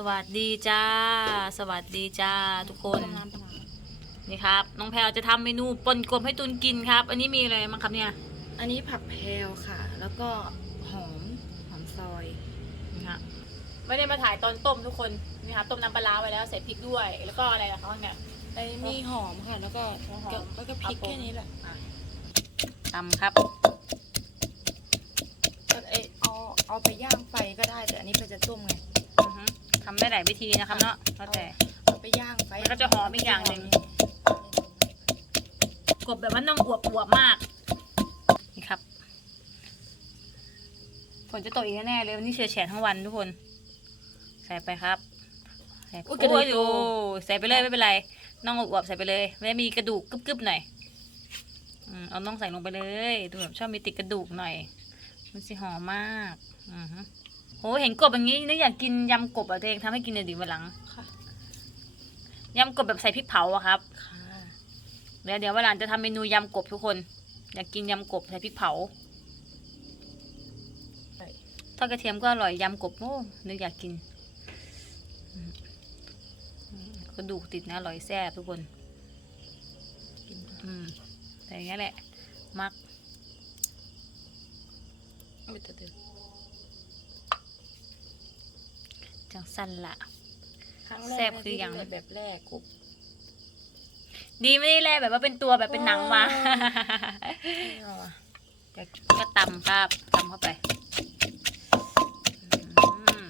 สวัสดีจ้า สวัสดีจ้าทุกคนน้ำปลานี่ครับ น้องแพลวจะทำเมนูปนกบให้ตุนกินครับ อันนี้มีอะไรบ้างครับเนี่ย อันนี้ผักแพรวค่ะ แล้วก็หอมหอมซอยนี่ฮะไม่ได้มาถ่ายตอนต้มทุกคนนี่ครับต้มน้ำปลาร้าไว้แล้วใส่พริกด้วย แล้วก็อะไรอะคะเนี่ยไอ้มีหอมค่ะ แล้วก็หอมก็แล้วก็พริกครับผมแค่นี้แหละตำครับก็เอยเอาเอาไปย่างไฟก็ได้แต่อันนี้เพื่อจะต้มไงอือฮึ ทำได้หลายวิธีนะครับเนาะแล้วแต่ เอาไปย่างไฟมันก็จะหอมอีกอย่างหนึ่ง กบแบบว่าต้องอวบอวบๆมาก นี่ครับฝนจะตกอีกแน่ๆเลยวันนี้เฉือแฉะทั้งวันทุกคน ใส่ไปครับใส่อุ๊โอ้ยยกระดูก โอ้ใส่ไปเลยไม่เป็นไรน่องอวบๆใส่ไปเลยไม่ได้มีกระดูกกึบๆหน่อยอืมเอาน่องใส่ลงไปเลยดูแบบชอบมีติดกระดูกหน่อย มันสิหอมมากอือฮึ โหเห็นกบอย่างนี้นึกอยากกินยำกบอะตัวเองทำให้กินหน่อยดิวันหลังค่ะยำกบแบบใส่พริกเผาอะครับค่ะเดี๋ยวเดี๋ยววันหลังจะทำเมนูยำกบทุกคน อยากกินยำกบใส่พริกเผาใส่ทอดกระเทียมก็อร่อยยำกบโอ้นึกอยากกินอืมอืมกระดูกติดนะอร่อยแซ่บทุกคนกินอืมแต่อย่างเงี้ยแหละ มักเอาไปเถอะ จังสั้นละ ครั้งแซ่แรกบคืออย่างที่แบบแรกกุบดีไม่ได้แลแบบว่าเป็นตัวแบบเป็นหนังมา ไม่เอาอะก็ตำครับตำเข้าไปอืม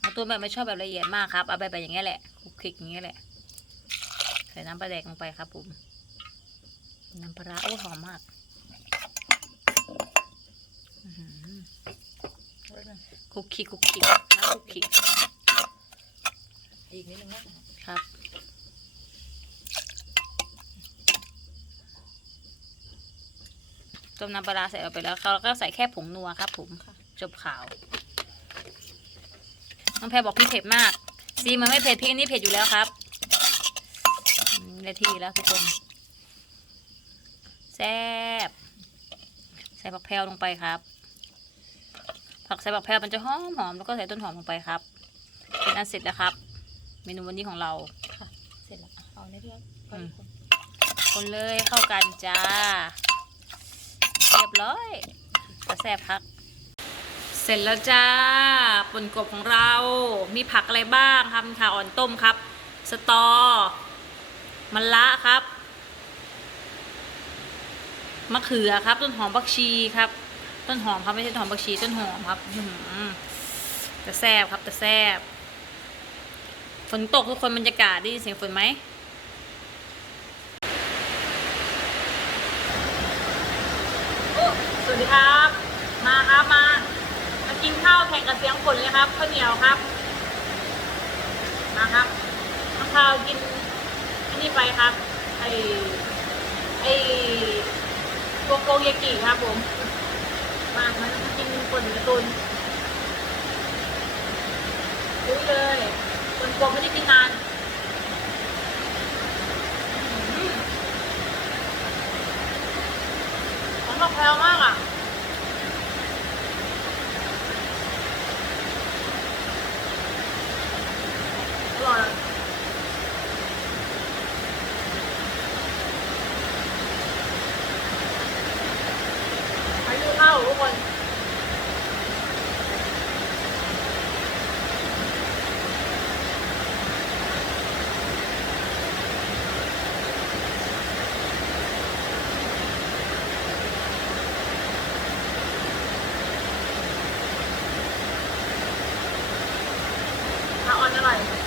เอาตัวแบบไม่ชอบแบบละเอียดมากครับ เอาไปแบบอย่างเงี้ยแหละคลุกคลิกอย่างเงี้ยแหละ ใส่น้ำปลาแดกลงไปครับผม น้ำปลาร้าโอ้หอมมากอื้อหือ ไว้หน่อย คลุกคลิกคลุกคลิกน้ำคลุกคลิกอีกนิดนึงนะครับ ต้มน้ำปลาร้าใส่ลงไปแล้วเราก็ใส่แค่ผงนัวครับผมค่ะจบข่าวน้องแพรบอกพี่เผ็ดมากซีมันไม่เผ็ดพี่อันนี่เผ็ดอยู่แล้วครับอืมได้ที่แล้วทุกคนแซ่บใส่ผักแพรวลงไปครับ ผักใส่ผักแพรวมันจะหอมหอมแล้วก็ใส่ต้นหอมลงไปครับ เป็นอันเสร็จแล้วครับ เมนูวันนี้ของเราค่ะเสร็จแล้วอะเอาในเรื่องก็อืมคนคนเลยเข้ากันจ้าเรียบร้อยกระแซบพัก เสร็จแล้วจ้าป่นกบของเรา มีผักอะไรบ้างครับมีขาอ่อนต้มครับ สตอมะละครับมะเขือครับต้นหอมบักชีครับ ต้นหอมครับไม่ใช่หอมบักชีต้นหอมครับอื้อหือแต่แซบครับแต่แซบฝนตกทุกคนบรรยากาศได้ยินเสียงฝนไหมสวัสดีครับ มาครับมา มากินข้าวแข่งกับเสียงฝนเลยครับข้าวเหนียวครับ มาครับข้าวกินอันนี้ไปครับไอไอโกโกยากิครับผม มามากินคนกระตุนดูเลยคนโกงไม่ได้กินนานอืมมันบอกแพลวมากอะ อร่อยไปดูข้าว ทุกคนข้าออนอร่อย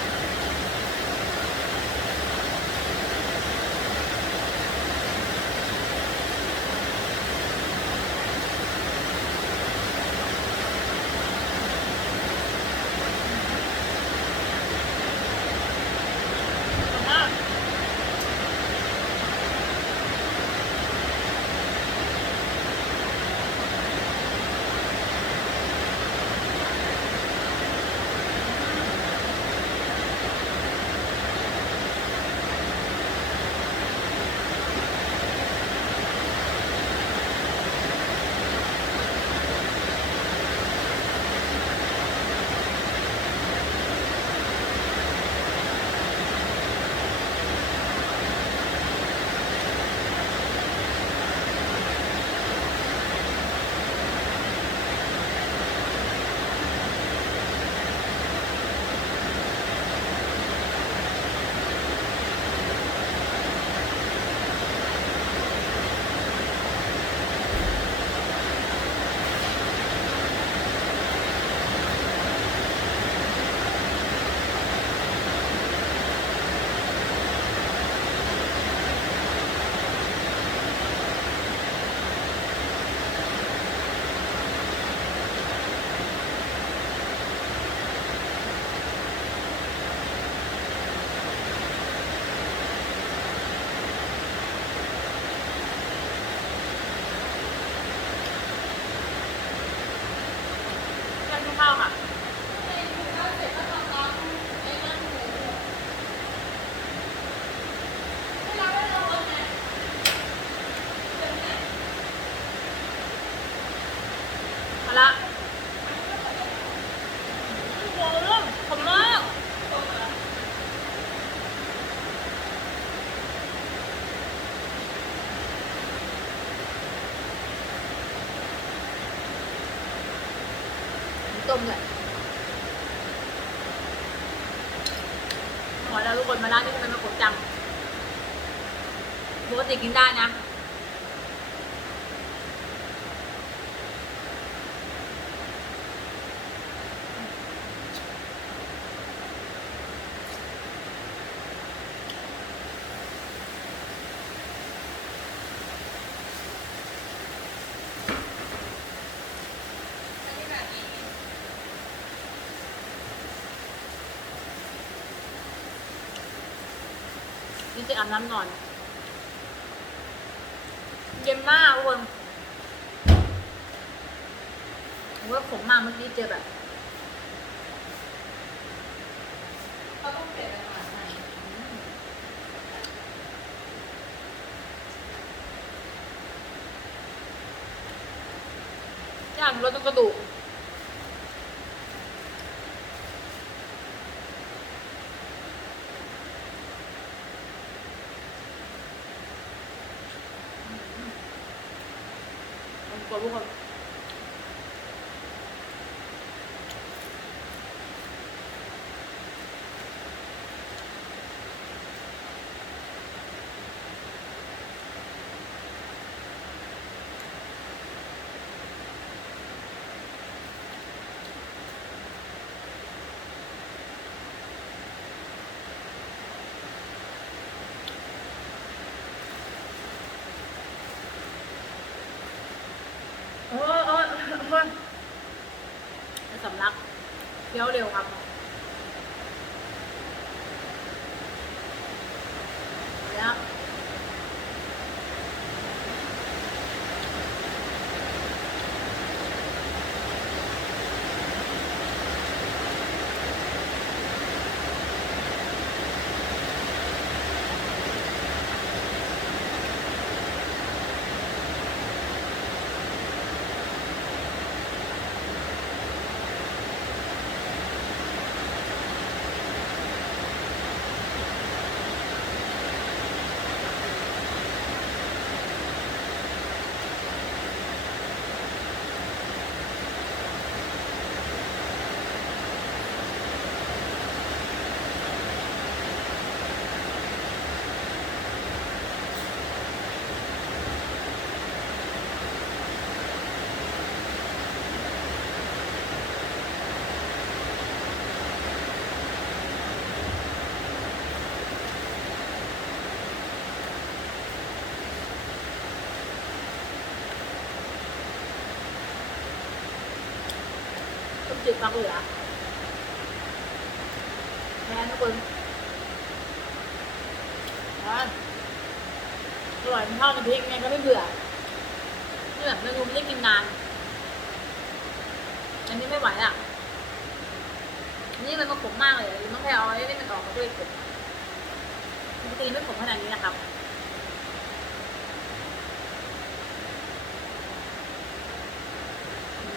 ต้มเลยหมอแล้วทุกคนมาร้านนี้ทำไมมาขมจังปกติกินได้นะ นี่จะอาบน้ำนอน เย็นมากทุกคนผมว่าผมมากเมื่อกี้เจอแบบเขาต้องเปลี่ยนเป็นอาหารไทยย่างรสต้นกระดูก ผมก เพื่อนสำลักเคี้ยวเร็วครับแล้ว จืดฟักเหลือแทนทุกคนอะอร่อยมันเท่าน้ำพริกไงก็ไม่เบื่อนี่แบบเมนูไม่ได้กินนาน อันนี้ไม่ไหวอะ นี่มันมาขมมากเลยยังต้องแพ้เอาไอ้นี่มันออกมาด้วยขมปกติไม่ขมขนาดนี้นะครับ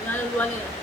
เนื้อล้วนๆเลย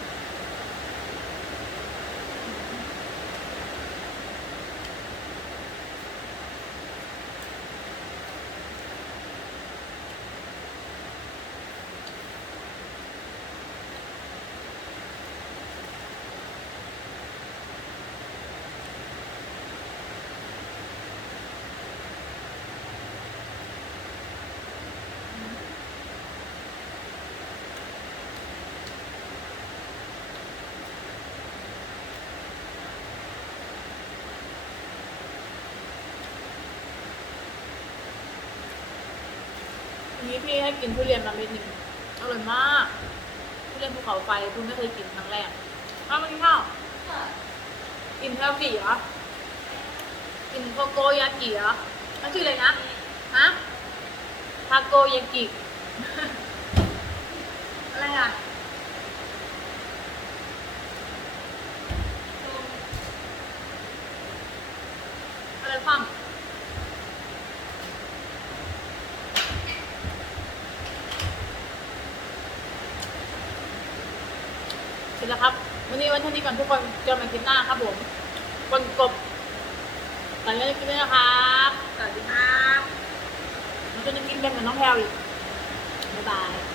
นี้พี่ให้กินทุเรียนมาเม็ดหนึ่งอร่อยมากทุเรียนภูเขาไฟคุณไม่เคยกินครั้งแรกอ้าวมากินข้าวกินเทลกี่เหรอกินโกโกยากิเหรอมันชื่ออะไรนะฮะทาโกยากิอะไรอะ ข้าง เสร็จแล้วครับ วันนี้วันเท่านี้ก่อนทุกคนเจอกันคลิปหน้าครับผมกดกบตอนนี้กินด้วยนะครับสวัสดีครับมันจะกินเป็นเหมือนน้องแพลวอีกบ๊ายบาย